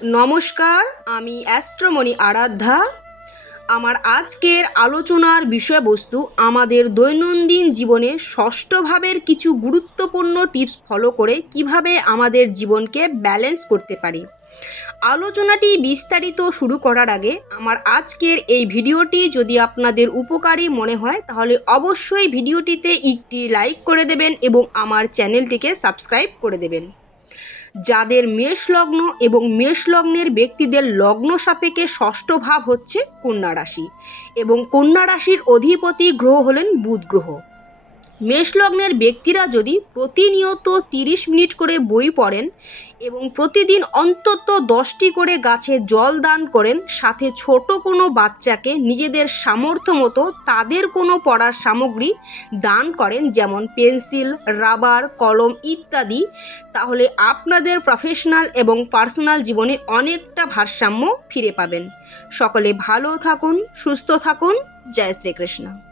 নমস্কার, আমি অ্যাস্ট্রোমণি আরাধ্যা। আমার আজকের আলোচনার বিষয়বস্তু আমাদের দৈনন্দিন জীবনে ষষ্ঠ ভাবের কিছু গুরুত্বপূর্ণ টিপস ফলো করে কিভাবে আমাদের জীবনকে ব্যালেন্স করতে পারি। আলোচনাটি বিস্তারিত শুরু করার আগে আমার আজকের এই ভিডিওটি যদি আপনাদের উপকারী মনে হয় তাহলে অবশ্যই ভিডিওটিতে একটি লাইক করে দেবেন এবং আমার চ্যানেলটিকে সাবস্ক্রাইব করে দেবেন। যাদের মেষ লগ্ন এবং মেষ লগ্নের ব্যক্তিদের লগ্ন সাপেক্ষে ষষ্ঠ ভাব হচ্ছে কন্যা রাশি এবং কন্যা রাশির অধিপতি গ্রহ হলেন বুধ গ্রহ। মেষ লগ্নের ব্যক্তিরা যদি প্রতিনিয়ত 30 মিনিট করে বই পড়েন এবং প্রতিদিন অন্তত 10টি করে গাছে জল দান করেন, সাথে ছোট কোনো বাচ্চাকে নিজেদের সামর্থ্য মতো তাদের কোনো পড়ার সামগ্রী দান করেন, যেমন পেন্সিল, রাবার, কলম ইত্যাদি, তাহলে আপনাদের প্রফেশনাল এবং পার্সোনাল জীবনে অনেকটা ভারসাম্য ফিরে পাবেন। সকলে ভালো থাকুন, সুস্থ থাকুন। জয় শ্রীকৃষ্ণ।